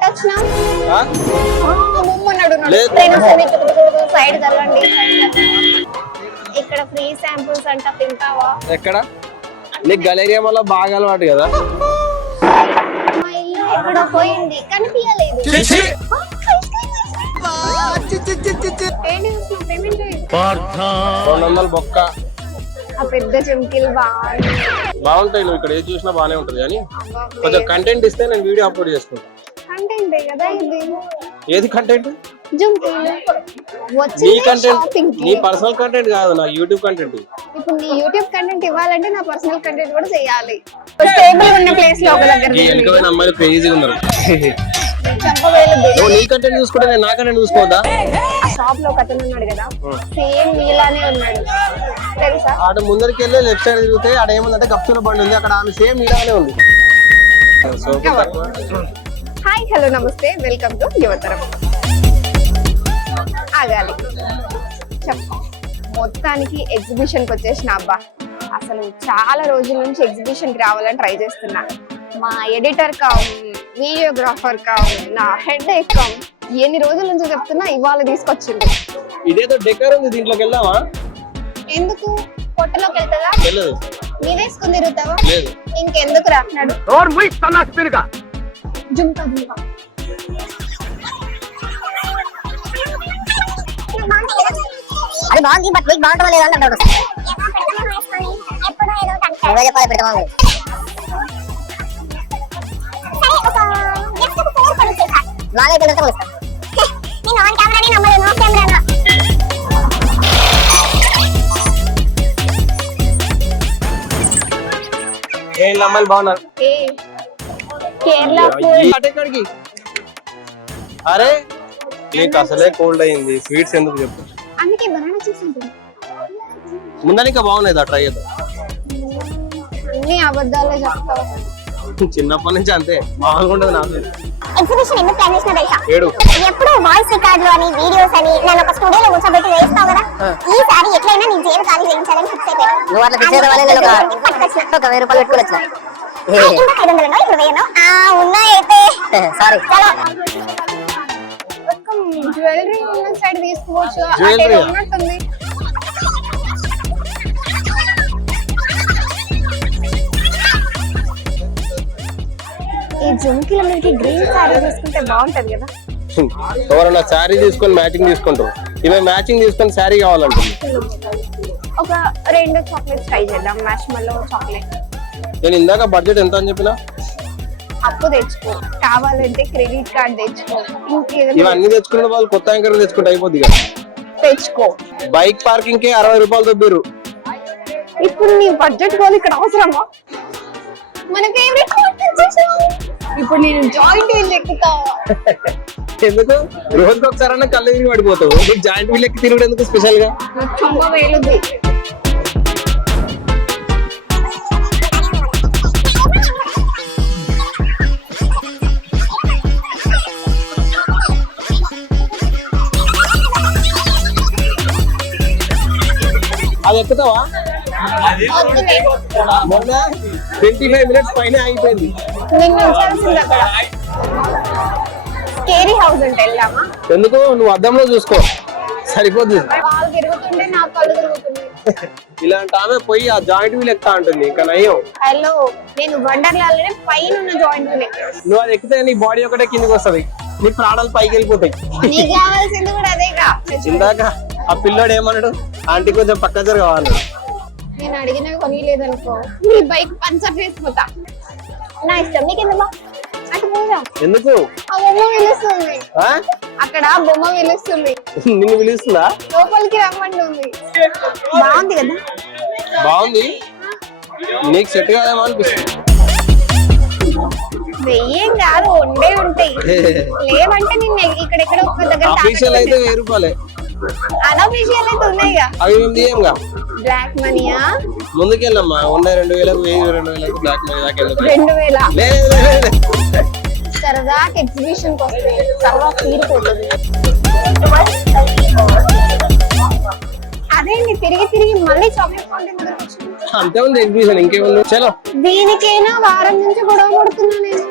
At వచ్చినావు side చల్లండి. ఇక్కడ ఫ్రీ శాంపుల్స్ అంట, తింటావా? ఎక్కడ? నీకు గలేరియా వల్ల బాగా అలవాటు కదా. మా ఇల్లు ఎక్కడో పోయింది, కనిపించలేదు. పేమెంట్ 200 బొక్క. ఆ పెద్ద చెంకిలు బాగుంటాయి. నువ్వు ఇక్కడ ఏది చూసినా బాగానే ఉంటది, కానీ కొంచెం కంటెంట్ ఇస్తే నేను వీడియో అప్లోడ్ చేసుకుంటా. కంటెంట్ కదా ఇది. ఏది కంటెంట్? నీ కంటెంట్, నీ పర్సనల్ కంటెంట్ కాదు, నా యూట్యూబ్ కంటెంట్. ఇప్పుడు నీ యూట్యూబ్ కంటెంట్ ఇవ్వాలంటే నా పర్సనల్ కంటెంట్ కూడా చేయాలి. స్టేబుల్ ఉన్న ప్లేస్ లో ఒక దగ్గర వెనకమైన అమ్మాయిలు క్రేజీగా ఉన్నారు. నీ కంటెంట్ చూసుకుంటే నేను నా కంటెంట్ చూసుకోవద్దా? ఆ షాప్ లో ఒక అతను ఉన్నాడు కదా, సేమ్ నీలానే ఉన్నాడు తెలుసా? అటు ముందరికి వెళ్ళి లెఫ్ట్ సైడ్ తిరిగితే అక్కడ ఏముందంటే గప్చుల బండి ఉంది, అక్కడ ఆమె సేమ్ నీలానే ఉంది. హాయ్, హలో, నమస్తే, వెల్కమ్ టు యువతరం. ఆగాలి చెప్పు. మొత్తానికి ఎగ్జిబిషన్ కి వచ్చేసిన. అబ్బా, అసలు చాలా రోజుల నుంచి ఎగ్జిబిషన్ కి రావాలని ట్రై చేస్తున్నా. మా ఎడిటర్ కావు, వీడియోగ్రాఫర్ కావు, నా హెడ్ ఎక్కాం, ఎన్ని రోజుల నుంచి చెప్తున్నా, ఇవాళ తీసుకొచ్చింది. ఇదేదో డెకర్ ఉంది, దీంట్లోకి వెళ్దామా? ఎందుకు? పొట్టలోకి వెళ్తుందా? వెళ్ళదు. మీరేసుకుని తిరుగుతావా? లేదు. ఇంకెందుకు రాన్నాడు? జుంకా జుంకా అది బాగుంది, బట్ మీకు బాగుంటుందా లేదా అంటే డౌట్. చెప్పాలి పెడతామా? బ్లాగ్ అయిపోయిన తర్వాత అమ్మాయిలు బాగున్నారు. కేరళ అరే నీకు అసలే కోల్డ్ అయింది, స్వీట్స్ ఎందుకు చెప్పు. అందుకే బనానా జ్యూస్ ఉంటుంది. ముందని ఇంకా బాగున్నాయి, ట్రై చేద్దాం. అన్ని అబద్ధాలే చెప్తావు. చిన్నప్పటి నుంచి అంతే, బాగుండదు నాకు. ఎగ్జిబిషన్ ఎందుకు ప్లాన్ చేసిన తెలుసా? ఏడు ఎప్పుడు వాయిస్ రికార్డులు అని వీడియోస్ అని నేను ఒక స్టూడియోలో కూర్చోబెట్టి వేస్తావు కదా, ఈసారి ఎట్లయినా నేను జేబు ఖాళీ చేయించాలని ఫిక్స్ అయిపోయాను. నువ్వు అట్లా ఫిక్స్ అయితే నేను ఒక 1000 రూపాయలు పెట్టుకుని వచ్చిన. ఇంకా 500 ఇప్పుడు వేయను ఉన్నాయితే. సారీ. జ్యువెలరీ ఉన్న సైడ్ తీసుకోవచ్చు. ఉన్నట్టుంది. ఈ జుంకీలకి గ్రీన్ సారీ తీసుకుంటే బాగుంటది కదా. ఎవరన్నా శారీ తీసుకొని మ్యాచింగ్ తీసుకుంటారు, ఇవే మ్యాచింగ్ తీసుకొని శారీ కావాలంటుంది. ఒక 2 చాక్లెట్స్ ట్రై చేద్దాం. మ్యాష్మలో చాక్లెట్. నేను ఇందాక బడ్జెట్ ఎంత అని చెప్పినా? అప్పు తెచ్చుకో, కావాలంటే క్రెడిట్ కార్డ్ తెచ్చుకో, ఇవన్నీ తెచ్చుకున్న వాళ్ళు కొత్త యాంకర్ తెచ్చుకుంటే అయిపోద్ది కదా. తెచ్చుకో. బైక్ పార్కింగ్ కి 60 రూపాయలు దొబ్బిరు. ఇప్పుడు నీ బడ్జెట్ వాళ్ళు ఇక్కడ అవసరమా? మన ఫేవరెట్ ఇప్పుడు నేను జాయింట్ వీల్ ఎక్కుతా. ఎందుకు? రోజుకి ఒకసారి కళ్ళు తిరిగి పడిపోతావు, జాయింట్ వీల్ ఎక్కి తిరుగుడు ఎందుకు స్పెషల్ గా? చాలా వేలుది. అది ఎక్కుతావా? మొన్న 25 మినిట్స్ పైన అయిపోయింది. స్కేరీ హౌస్ అంటే వెళ్దామా? ఎందుకు? నువ్వు అద్దంలో చూసుకో, సరిపోద్ది. వాళ్ళు తిరుగుతుంటే నా కళ్ళు తిరుగుతుంది. ఇలాంటి ఆమె పోయి ఆ జాయింట్ వీల్ ఎక్కుతా ఉంటుంది, ఇంకా నయ్యం. హలో, నేను వండర్లాలోనే పైన ఉన్న జాయింట్ వీల్ ఎక్కా. నువ్వు అది ఎక్కితే నీ బాడీ ఒకటే కిందకి వస్తుంది, నీ ప్రాణాలు పైకి వెళ్ళిపోతాయి. నీకు కావాల్సింది కూడా అదేగా. ఇందాక ఆ పిల్లోడు ఏమన్నాడు? ఆంటీ కొంచెం పక్క జరగాలి. నేను అడిగినవి కొనిలేదనుకో, నీ బైక్ పంచర్ చేసిపోతా. నా ఇష్టం, నీకెందుకు? అటు పోదాం. ఎందుకు? ఆ బొమ్మ పిలుస్తుంది, అక్కడ బొమ్మ పిలుస్తుంది. నిన్ను పిలుస్తుందా? లోపలికి రమ్మంటుంది. బాగుంది కదా? బాగుంది. నీకు సెట్ కాదేమో అనిపిస్తుంది. వెయ్యేం కాదు, ఉండే ఉంటాయి. లేవంటే నిన్న ఇక్కడెక్కడ ఒక దగ్గర. అఫీషియల్ అయితే 1000 రూపాయలే, అనఫీషియల్ అయితే ఉన్నాయిగా. అవి మేము తీయంగా. బ్లాక్ మనీయా? ముందుకెళ్ళమ్మా, 2000, 2000 బ్లాక్ మనీ దాకా 2000. సరదాకి ఎగ్జిబిషన్ కి వస్తే సరదా తీరిపోతుంది. అదేంటి తిరిగి తిరిగి మళ్ళీ చాక్లెట్ ఫౌంటైన్ అంతే ఉంది ఎగ్జిబిషన్, ఇంకేముంది. చలో, దీనికైనా వారం నుంచి గొడవ పడుతున్నా నేను.